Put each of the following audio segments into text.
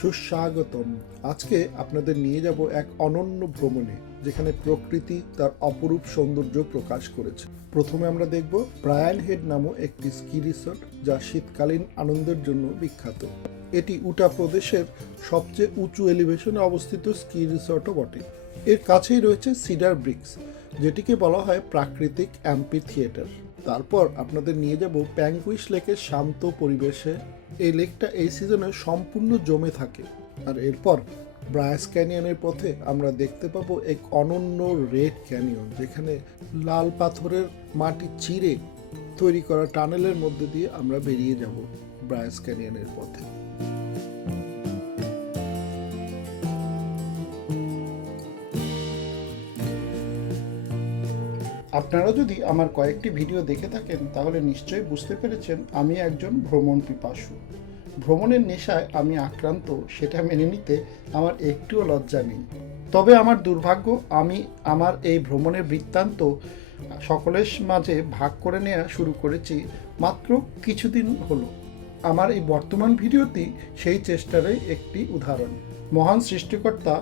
সুস্বাগতম। আজকে আপনাদের নিয়ে যাব এক অনন্য ভ্রমণে, যেখানে প্রকৃতি তার অপরূপ সৌন্দর্য প্রকাশ করেছে। প্রথমে আমরা দেখব ব্রায়ান হেড নামক একটি স্কি রিসর্ট, যা শীতকালীন আনন্দের জন্য বিখ্যাত। এটি উটা প্রদেশের সবচেয়ে উঁচু এলিভেশনে অবস্থিত স্কি রিসর্টও বটে। এর কাছেই রয়েছে সিডার ব্রিক্স, যেটিকে বলা হয় প্রাকৃতিক অ্যাম্পি থিয়েটার। তারপর আপনাদের নিয়ে যাব প্যাঙ্কুইশ লেকের শান্ত পরিবেশে এই লেকটা এই সিজনে সম্পূর্ণ জমে থাকে। আর এরপর ব্রায়াস ক্যানিয়নের পথে আমরা দেখতে পাবো এক অনন্য রেড ক্যানিয়ন যেখানে লাল পাথরের মাটি চিরে তৈরি করা টানেলের মধ্যে দিয়ে আমরা বেরিয়ে যাব ব্রায়াস ক্যানিয়নের পথে। আপনারা যদি আমার কয়েকটি ভিডিও দেখে থাকেন, তাহলে নিশ্চয়ই বুঝতে পেরেছেন আমি একজন ভ্রমণ পিপাসু। ভ্রমণের নেশায় আমি আক্রান্ত, সেটা মেনে নিতে আমার একটুও লজ্জা নেই। তবে আমার দুর্ভাগ্য, আমি আমার এই ভ্রমণের বৃত্তান্ত সকলের মাঝে ভাগ করে নেওয়া শুরু করেছি মাত্র কিছুদিন হলো। আমার এই বর্তমান ভিডিওটি সেই চেষ্টারই একটি উদাহরণ। মহান সৃষ্টিকর্তা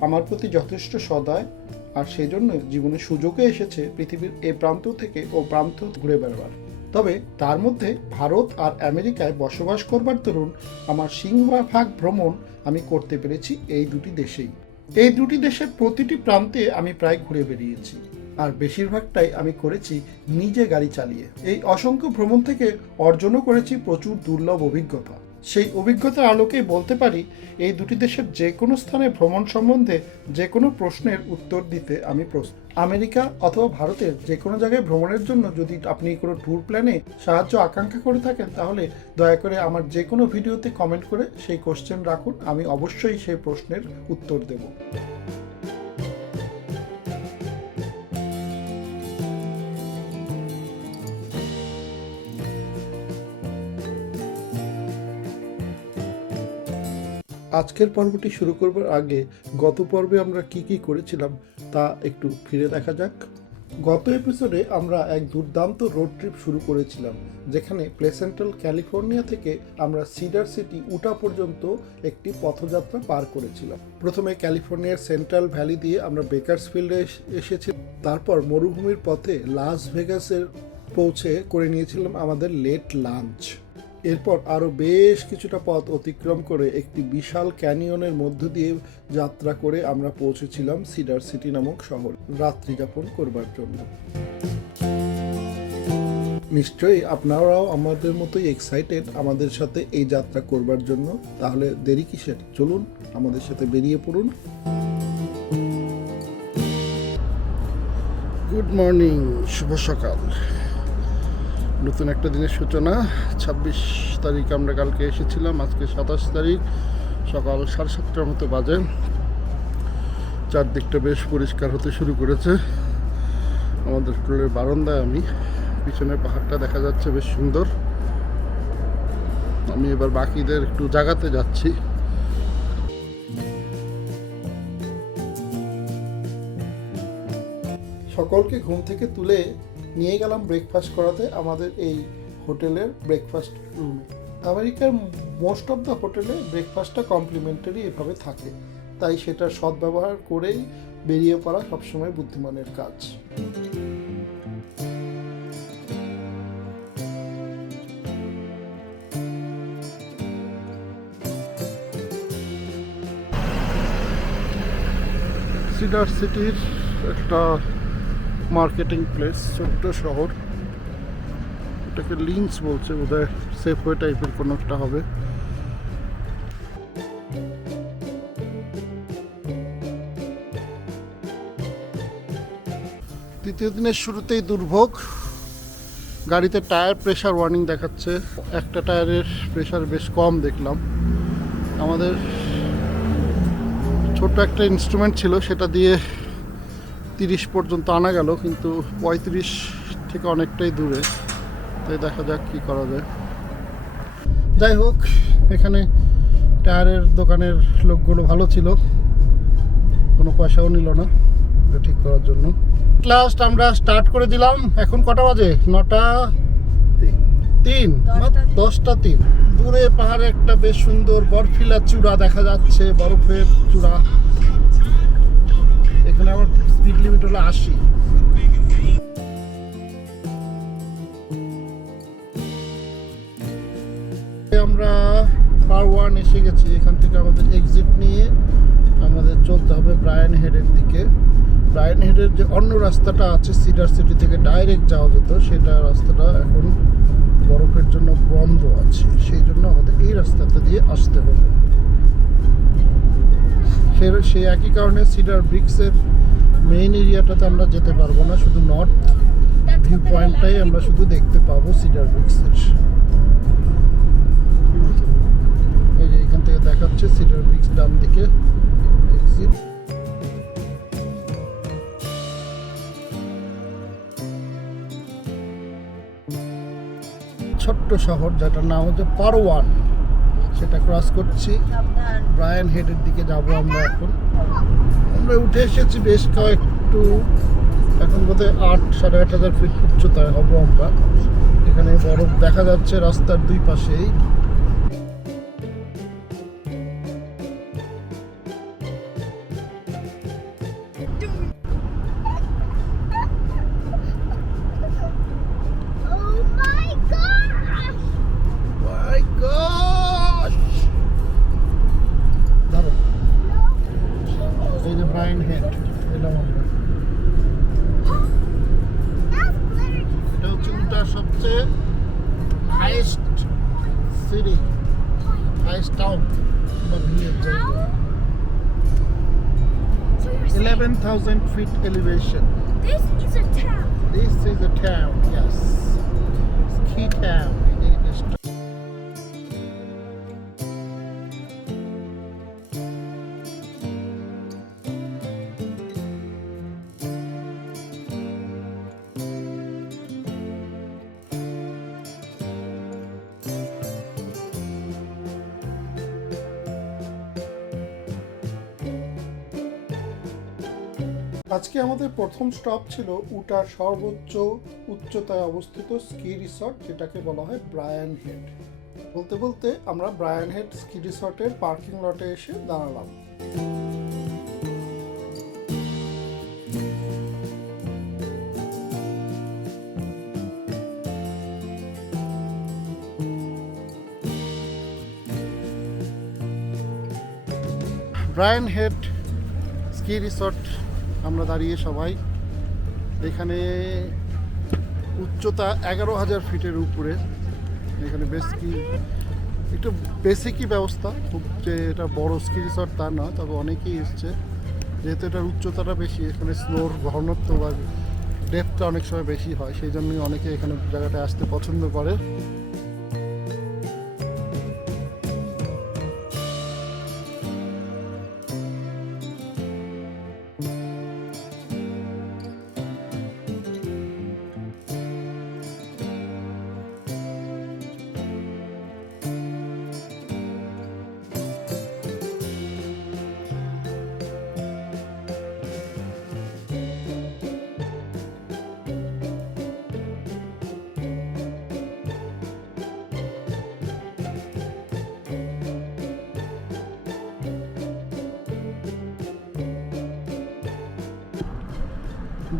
আমার প্রতি যথেষ্ট সদয় আর সেই জন্য জীবনে সুযোগে এসেছে পৃথিবীর এ প্রান্ত থেকে ও প্রান্ত ঘুরে বেড়াবার। তবে তার মধ্যে ভারত আর আমেরিকায় বসবাস করবার দরুন আমার সিংহভাগ ভ্রমণ আমি করতে পেরেছি এই দুটি দেশেই। এই দুটি দেশের প্রতিটি প্রান্তে আমি প্রায় ঘুরে বেরিয়েছি আর বেশিরভাগটাই আমি করেছি নিজে গাড়ি চালিয়ে। এই অসংখ্য ভ্রমণ থেকে অর্জনও করেছি প্রচুর দুর্লভ অভিজ্ঞতা। সেই অভিজ্ঞতার আলোকেই বলতে পারি, এই দুটি দেশের যে কোনো স্থানে ভ্রমণ সম্বন্ধে যে কোনো প্রশ্নের উত্তর দিতে আমি প্রস্তুত। আমেরিকা অথবা ভারতের যে কোনো জায়গায় ভ্রমণের জন্য যদি আপনি কোনো ট্যুর প্ল্যানে সাহায্য, আকাঙ্ক্ষা করে থাকেন, তাহলে দয়া করে আমার যে কোনো ভিডিওতে কমেন্ট করে সেই কোশ্চেন রাখুন, আমি অবশ্যই সেই প্রশ্নের উত্তর দেব। আজকের পর্বটি শুরু করবার আগে গত পর্বে আমরা কি কি করেছিলাম তা একটু ফিরে দেখা যাক। গত এপিসোডে আমরা এক দুর্দান্ত রোড ট্রিপ শুরু করেছিলাম, যেখানে প্লেসেন্ট্রাল ক্যালিফোর্নিয়া থেকে আমরা সিডার সিটি উটা পর্যন্ত একটি পথযাত্রা পার করেছিলাম। প্রথমে ক্যালিফোর্নিয়ার সেন্ট্রাল ভ্যালি দিয়ে আমরা বেকার্সফিল্ডে এস- এসেছি, তারপর মরুভূমির পথে লাস ভেগাসের পৌঁছে করে নিয়েছিলাম আমাদের লেট লাঞ্চ এরপর আরও বেশ কিছুটা পথ অতিক্রম করে একটি বিশাল ক্যানিয়নের মধ্য দিয়ে যাত্রা করে আমরা পৌঁছেছিলাম সিডার সিটি নামক শহর। রাত্রি যাপন করবার জন্য। নিশ্চয়ই আপনারাও আমাদের মতোই এক্সাইটেড আমাদের সাথে এই যাত্রা করবার জন্য। তাহলে দেরি কিসের? চলুন, আমাদের সাথে বেরিয়ে পড়ুন। গুড মর্নিং শুভ সকাল। নতুন একটা দিনের সূচনা। ছাব্বিশ তারিখ আমরা কালকে এসেছিলাম, আজকে সাতাশ তারিখ, সকাল সাড়ে সাতটার মতো বাজে। চারদিকটা বেশ পরিষ্কার হতে শুরু করেছে। আমাদের টোলের বারান্দায় আমি, পিছনের পাহাড়টা দেখা যাচ্ছে বেশ সুন্দর। আমি এবার বাকিদের একটু জাগাতে যাচ্ছি। সকলকে ঘুম থেকে তুলে নিয়ে গেলাম ব্রেকফাস্ট করাতে আমাদের এই হোটেলের ব্রেকফাস্ট রুমে আমেরিকার মোস্ট অফ দ্য হোটেলে ব্রেকফাস্টটা কমপ্লিমেন্টারি এভাবে থাকে। তাই সেটার সদ্ব্যবহার করেই বেরিয়ে পড়া সবসময় বুদ্ধিমানের কাজ। সিডার সিটির একটা মার্কেটিং প্লেস ছোট্ট শহর। এটাকে লিন্স বলছে, বোধহয় সেফওয়ে টাইপের কোনো একটা হবে। তৃতীয় দিনের শুরুতেই দুর্ভোগ। গাড়িতে টায়ার প্রেশার ওয়ার্নিং দেখাচ্ছে। একটা টায়ারের প্রেশার বেশ কম দেখলাম। আমাদের ছোট্ট একটা ইনস্ট্রুমেন্ট ছিল, সেটা দিয়ে তিরিশ পর্যন্ত আনা গেল কিন্তু পঁয়ত্রিশ থেকে অনেকটাই দূরে। তাই দেখা যাক কি করা যায়। যাই হোক এখানে টায়ারের দোকানের লোকগুলো ভালো ছিল। কোনো পয়সাও নিল না এটা ঠিক করার জন্য। লাস্ট আমরা স্টার্ট করে দিলাম এখন কটা বাজে? নটা তিন। দশটা তিন। দূরে পাহাড়ে একটা বেশ সুন্দর বরফিলা চূড়া দেখা যাচ্ছে বরফের চূড়া। এখানে আমার স্পিড লিমিট হলো আশি। আমরা পার ওয়ান এসে গেছি, এখান থেকে আমাদের এক্সিট নিয়ে আমাদের চলতে হবে ব্রায়ান হেডের দিকে। ব্রায়ান হেডের যে অন্য রাস্তাটা আছে সিডার সিটি থেকে ডাইরেক্ট যাওয়া যেত, সেটা রাস্তাটা এখন বরফের জন্য বন্ধ আছে। সেই জন্য আমাদের এই রাস্তাটা দিয়ে আসতে হবে। সেই একই কারণে সিডার ব্রিক্সের মেইন এরিয়াটাতে আমরা যেতে পারব না, শুধু নর্থ ভিউ পয়েন্টটাই আমরা শুধু দেখতে পাবো সিডার ব্রিক্সের এই যে এখান থেকে দেখাচ্ছে সিডার ব্রিক্স ডান দিকে এক্সিট ছোট্ট শহর, যেটার নাম হচ্ছে পারওয়ান সেটা ক্রস করছি। ব্রায়ান হেডের দিকে যাব আমরা এখন। আমরা উঠে এসেছি বেশ কয়েকটু, এখন বোধহয় আট, সাড়ে আট হাজার ফিট উচ্চতায় হব আমরা। এখানে বরফ দেখা যাচ্ছে রাস্তার দুই পাশেই। এটা হচ্ছে উটার সবচেয়ে হাইয়েস্ট সিটি হাইয়েস্ট টাউন বা ভিলেজ জায়গা So you're saying 11,000 feet elevation. this is a town. This is a town, yes. Ski town আজকে আমাদের প্রথম স্টপ ছিল উটার সর্বোচ্চ উচ্চতায় অবস্থিত স্কি রিসর্ট যেটাকে বলা হয় ব্রায়ান হেড বলতে বলতে আমরা ব্রায়ান হেড স্কি রিসর্টের পার্কিং লটে এসে দাঁড়ালাম। ব্রায়ান হেড স্কি রিসর্ট আমরা দাঁড়িয়ে সবাই এখানে উচ্চতা এগারো হাজার ফিটের উপরে। এখানে বেশ কি একটু বেসিকই ব্যবস্থা, খুব যে এটা বড় স্কি রিসর্ট তা না, তবে অনেকেই এসছে। যেহেতু এটার উচ্চতাটা বেশি, এখানে স্নোর ঘনত্ব বা ডেপটা অনেক সময় বেশি হয়, সেই জন্যই অনেকে এখানে জায়গাটায় আসতে পছন্দ করে।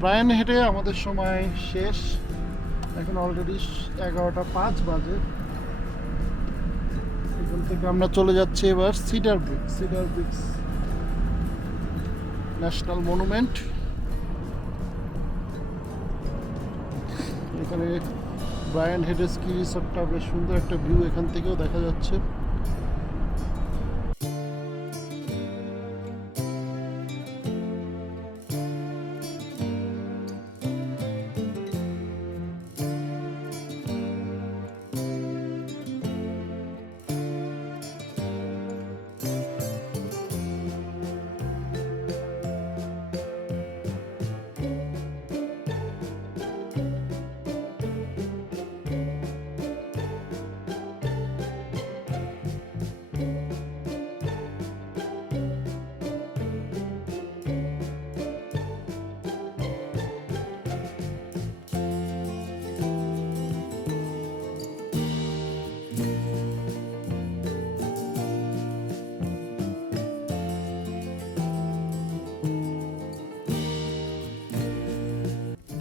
ব্রায়ান হেডে আমাদের সময় শেষ। এখন অলরেডি এগারোটা পাঁচ বাজে। এখান থেকে আমরা চলে যাচ্ছি এবার Cedar Breaks Cedar Breaks national monument এখানে ব্রায়ান হেডের স্কি রিসর্টটা বেশ সুন্দর একটা ভিউ এখান থেকেও দেখা যাচ্ছে।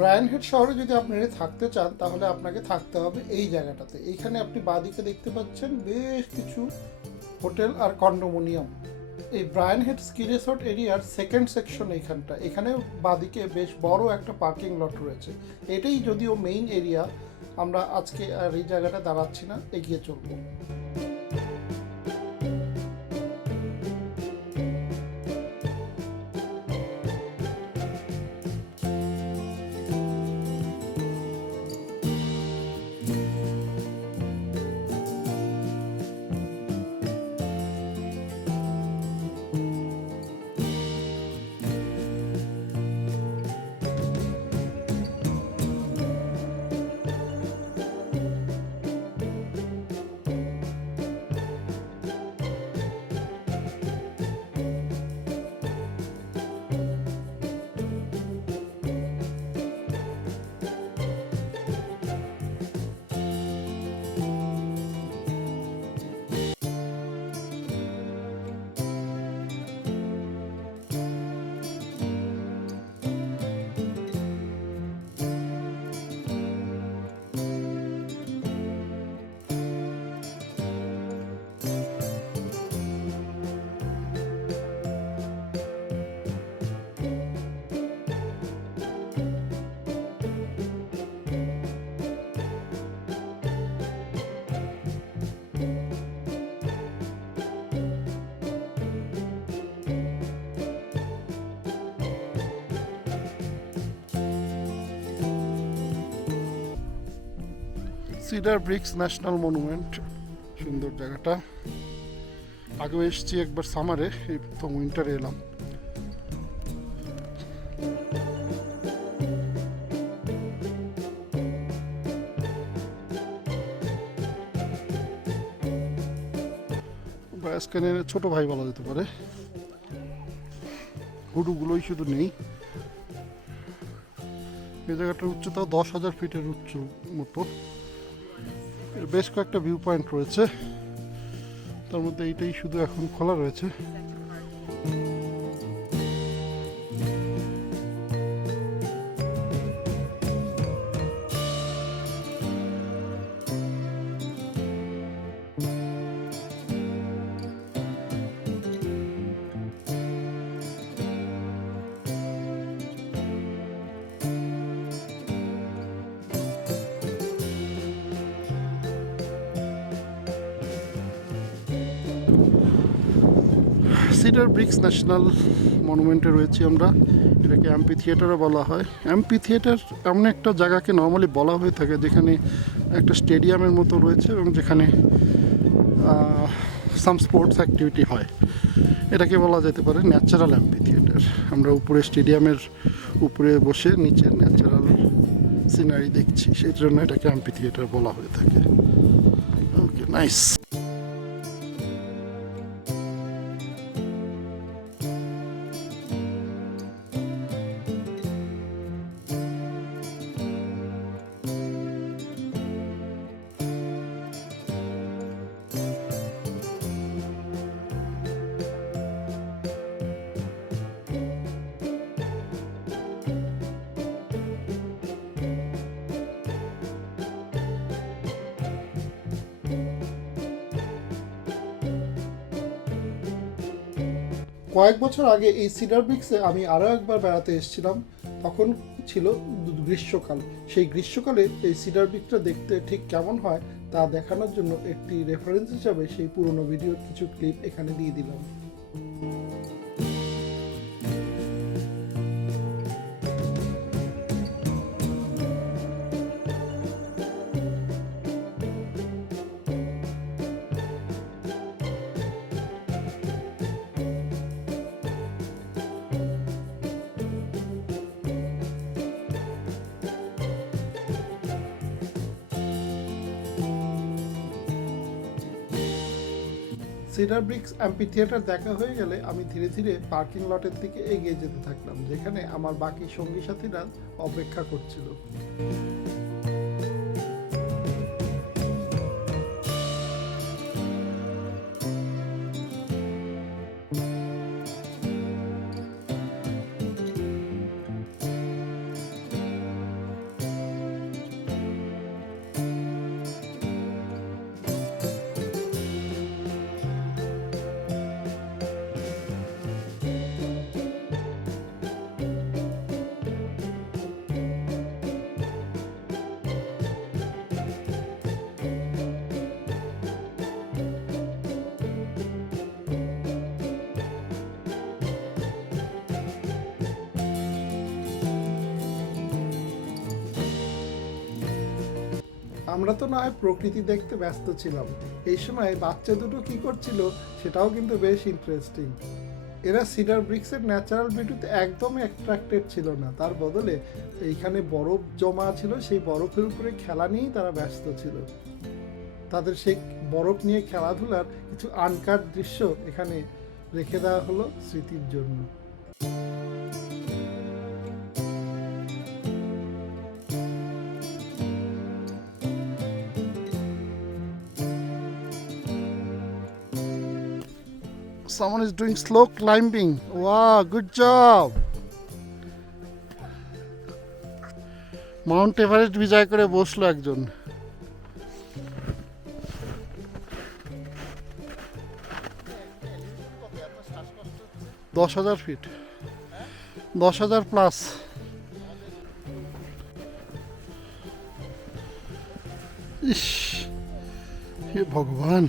ব্রায়ান হেড শহরে যদি আপনারা থাকতে চান, তাহলে আপনাকে থাকতে হবে এই জায়গাটাতে। এইখানে আপনি বাদিকে দেখতে পাচ্ছেন বেশ কিছু হোটেল আর কন্ডোমোনিয়াম। এই ব্রায়ান হেড স্কি রিসোর্ট এরিয়ার সেকেন্ড সেকশন এইখানটা এখানে বাদিকে বেশ বড় একটা পার্কিং লট রয়েছে। এটাই যদিও মেইন এরিয়া আমরা আজকে আর এই জায়গাটা দাঁড়াচ্ছি না, এগিয়ে চলবো। সিডার ব্রিক্স ন্যাশনাল মনুমেন্ট সুন্দর জায়গাটা। আগেও এসেছি একবার সামারে এই প্রথম উইন্টারে এলাম। ব্যাসকানের ছোট ভাই বলা যেতে পারে। হুডুগুলোই শুধু নেই। এই জায়গাটার উচ্চতা দশ হাজার ফিটের উচ্চ মতো। বেশ কয়েকটা ভিউ পয়েন্ট রয়েছে। তার মধ্যে এইটাই শুধু এখন খোলা রয়েছে। সিডার ব্রিক্স ন্যাশনাল মনুমেন্টে রয়েছি আমরা। এটাকে অ্যাম্পি থিয়েটারও বলা হয়। অ্যাম্পি থিয়েটার এমন একটা জায়গাকে নর্মালি বলা হয়ে থাকে, যেখানে একটা স্টেডিয়ামের মতো রয়েছে এবং যেখানে সাম স্পোর্টস অ্যাক্টিভিটি হয়। এটাকে বলা যেতে পারে ন্যাচারাল অ্যাম্পি থিয়েটার আমরা উপরে স্টেডিয়ামের উপরে বসে নিচে ন্যাচারাল সিনারি দেখছি। সেই জন্য এটাকে অ্যাম্পি থিয়েটার বলা হয়ে থাকে। ওকে নাইস কয়েক বছর আগে এই সিডার ব্রিক্সে আমি আরও একবার বেড়াতে এসেছিলাম, তখন ছিল গ্রীষ্মকাল। সেই গ্রীষ্মকালে এই সিডার ব্রিক্সটা দেখতে ঠিক কেমন হয় তা দেখানোর জন্য একটি রেফারেন্স হিসাবে সেই পুরনো ভিডিওর কিছু ক্লিপ এখানে দিয়ে দিলাম। সিডার ব্রিক্স অ্যাম্পি থিয়েটার দেখা হয়ে গেলে আমি ধীরে ধীরে পার্কিং লটের দিকে এগিয়ে যেতে থাকলাম, যেখানে আমার বাকি সঙ্গী সাথীরা অপেক্ষা করছিল। আমরা তো নয়, প্রকৃতি দেখতে ব্যস্ত ছিলাম। এই সময় বাচ্চা দুটো কি করছিল সেটাও কিন্তু বেশ ইন্টারেস্টিং এরা সিডার ব্রিক্সের ন্যাচারাল বিউটিতে একদম অ্যাট্রাক্টেড ছিল না। তার বদলে এইখানে বরফ জমা ছিল, সেই বরফের উপরে খেলা নিয়েই তারা ব্যস্ত ছিল। তাদের সেই বরফ নিয়ে খেলাধুলার কিছু আনকাট দৃশ্য এখানে রেখে দেওয়া হলো স্মৃতির জন্য। Someone is doing slow climbing. Wow, good job. Mount Everest বিজয় করে বসল একজন দশ হাজার ফিট দশ হাজার প্লাস ইস হে ভগবান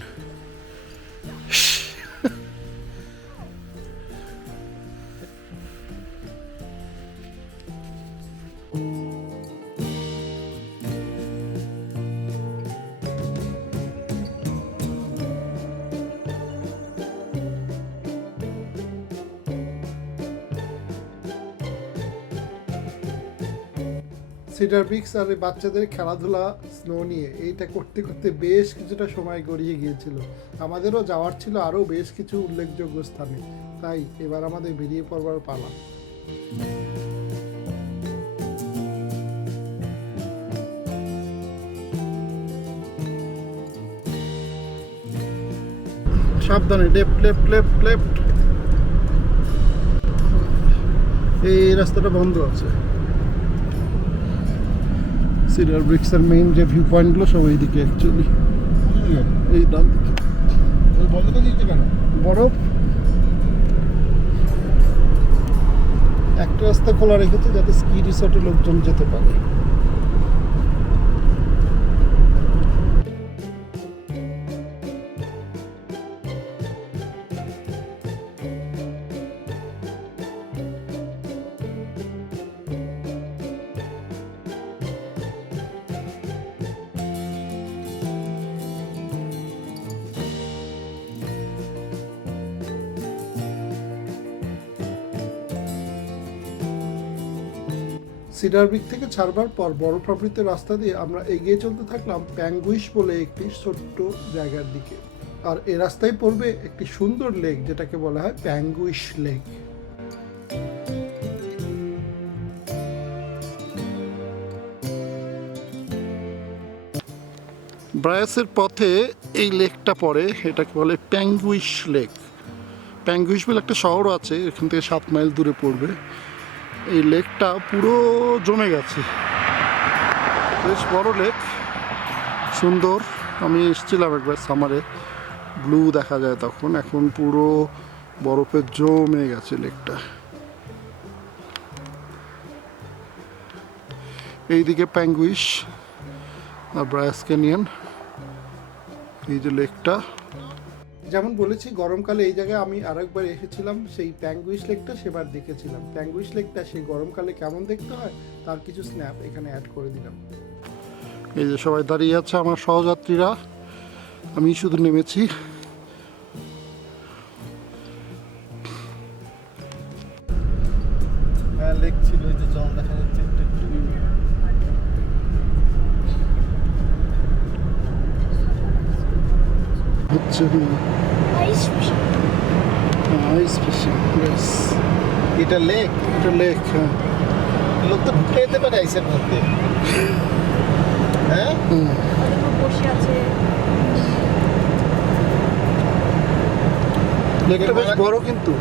সিডার ব্রিক্স আর বাচ্চাদের খেলাধুলা স্নো নিয়ে, এইটা করতে করতে বেশ কিছুটা সময় গড়িয়ে গিয়েছিল। আমাদেরও যাওয়ার ছিল আরও বেশ কিছু উল্লেখযোগ্য স্থানে। তাই এবার আমাদের বেরিয়ে পড়বার পালা। সাবধানে লেফট লেফট লেফট লেফট এই রাস্তাটা বন্ধ আছে। সিডার ব্রিক্সের মেইন যে ভিউ পয়েন্টগুলো সব এইদিকে অ্যাকচুয়ালি এই ডান দিকে। বরফ। একটা রাস্তা খোলা রেখেছে যাতে স্কি রিসর্টে লোকজন যেতে পারে। সিডার ব্রিক থেকে ছাড়বার পর বড় বরফাবৃত রাস্তা দিয়ে আমরা এগিয়ে চলতে থাকলাম প্যাঙ্গুইশ বলে একটি ছোট্ট জায়গার দিকে। আর এ রাস্তায় পড়বে একটি সুন্দর লেক, যেটাকে বলা হয় প্যাঙ্গুইশ লেক। ব্রায়াসের পথে এই লেকটা পড়ে, এটাকে বলে প্যাঙ্গুইশ লেক। প্যাঙ্গুইশ বলে একটা শহর আছে, এখান থেকে সাত মাইল দূরে পড়বে। এই লেকটা পুরো জমে গেছে। বেশ বড় লেক, সুন্দর। আমি এসেছিলাম একবার সামারে। ব্লু দেখা যায় তখন। এখন পুরো বরফে জমে গেছে লেকটা। এইদিকে প্যাঙ্গুইশ আর ব্রায়াস ক্যানিয়ন। এই যে লেকটা। যেমন বলেছি গরমকালে এই জায়গায় আমি আরেকবার এসেছিলাম সেই প্যাঙ্গুইশ লেকটা সেবার দেখেছিলাম প্যাঙ্গুইশ লেকটা সেই গরমকালে কেমন দেখতে হয় তার কিছু স্ন্যাপ এখানে অ্যাড করে দিলাম। এই যে সবাই দাঁড়িয়ে আছে আমার সহযাত্রীরা আমি শুধু নেমেছি। হ্যাঁ লেক ছিল ওই যে জল দেখা যাচ্ছে একটু একটু হচ্ছে. ফিশিং এটা লেক এটা লেক হ্যাঁ। লোক তো ঢুকে যেতে পারে আইসের মধ্যে। হ্যাঁ? বসে আছে লেকটা বেশ বড় কিন্তু।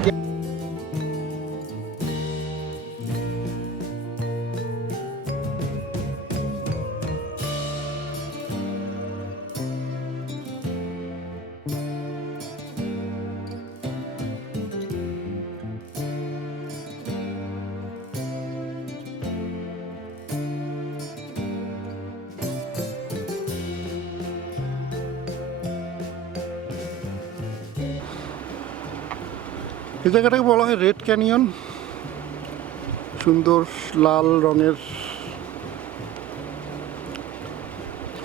এই জায়গাটাকে বলা হয় রেড ক্যানিয়ন। সুন্দর লাল রঙের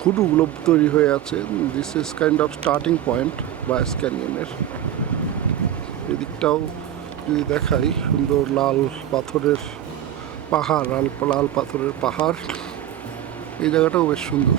হুডুগুলো তৈরি হয়ে আছে। This is kind of starting point Bryce ক্যানিয়নের এদিকটাও যদি দেখাই, সুন্দর লাল পাথরের পাহাড় লাল লাল পাথরের পাহাড়। এই জায়গাটাও বেশ সুন্দর।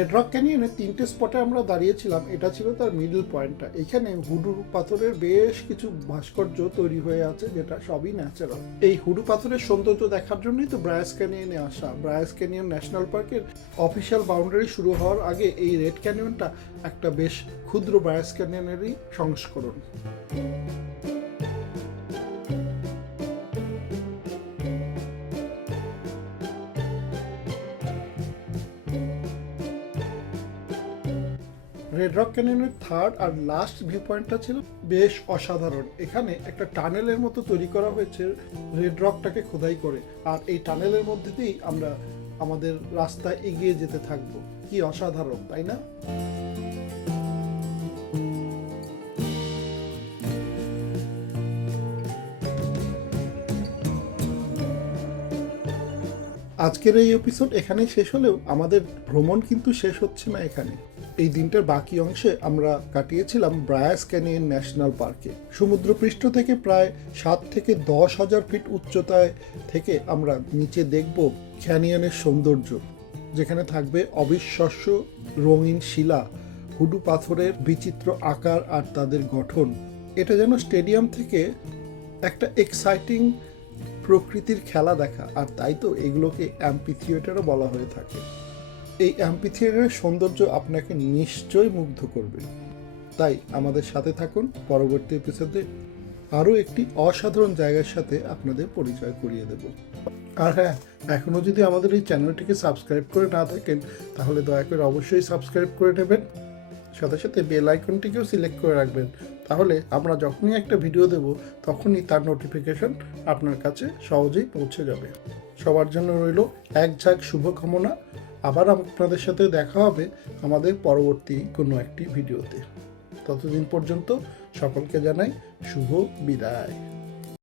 রেড রক ক্যানিয়নে তিনটে স্পটে আমরা দাঁড়িয়েছিলাম। এটা ছিল তার মিডল পয়েন্টটা এখানে হুডু পাথরের বেশ কিছু ভাস্কর্য তৈরি হয়ে আছে, যেটা সবই ন্যাচারাল এই হুডু পাথরের সৌন্দর্য দেখার জন্যই তো ব্রায়াস ক্যানিয়নে আসা। ব্রায়াস ক্যানিয়ন ন্যাশনাল পার্কের অফিসিয়াল বাউন্ডারি শুরু হওয়ার আগে এই রেড ক্যানিয়নটা একটা বেশ ক্ষুদ্র ব্রায়াস ক্যানিয়নেরই সংস্করণ। রেড রক ক্যানিয়নের থার্ড আর লাস্ট ভিউ পয়েন্টটা ছিল বেশ অসাধারণ। এখানে একটা টানেলের মতো তৈরি করা হয়েছে রেড রকটাকে খোদাই করে। আর এই টানেলের মধ্যে দিয়েই আমরা আমাদের রাস্তায় এগিয়ে যেতে থাকব। কি অসাধারণ, তাই না? আজকের এই এপিসোড এখানেই শেষ হলেও আমাদের ভ্রমণ কিন্তু শেষ হচ্ছে না এখানে। এই দিনটার বাকি অংশে আমরা কাটিয়েছিলাম ব্রায়াস ক্যানিয়ন ন্যাশনাল পার্কে। সমুদ্রপৃষ্ঠ থেকে প্রায় সাত থেকে দশ হাজার ফিট উচ্চতায় থেকে আমরা নিচে দেখব ক্যানিয়নের সৌন্দর্য, যেখানে থাকবে অবিশ্বাস্য রঙিন শিলা, হুডু পাথরের বিচিত্র আকার আর তাদের গঠন। এটা যেন স্টেডিয়াম থেকে একটা এক্সাইটিং প্রকৃতির খেলা দেখা, আর তাই তো এগুলোকে অ্যাম্পি থিয়েটারও বলা হয়ে থাকে। এই অ্যাম্পি থিয়েটারের সৌন্দর্য আপনাকে নিশ্চয়ই মুগ্ধ করবে। তাই আমাদের সাথে থাকুন। পরবর্তী এপিসোডে আরও একটি অসাধারণ জায়গার সাথে আপনাদের পরিচয় করিয়ে দেব। আর হ্যাঁ এখনও যদি আমাদের এই চ্যানেলটিকে সাবস্ক্রাইব করে না থাকেন, তাহলে দয়া করে অবশ্যই সাবস্ক্রাইব করে নেবেন। সাথে সাথে বেল আইকনটিকেও সিলেক্ট করে রাখবেন। তাহলে আমরা যখনই একটা ভিডিও দেব, তখনই তার নোটিফিকেশন আপনার কাছে সহজেই পৌঁছে যাবে। সবার জন্য রইল এক ঝাঁক শুভকামনা। আবার আপনাদের সাথে দেখা হবে আমাদের পরবর্তী কোনো একটি ভিডিওতে। ততদিন পর্যন্ত সকলকে জানাই শুভ বিদায়।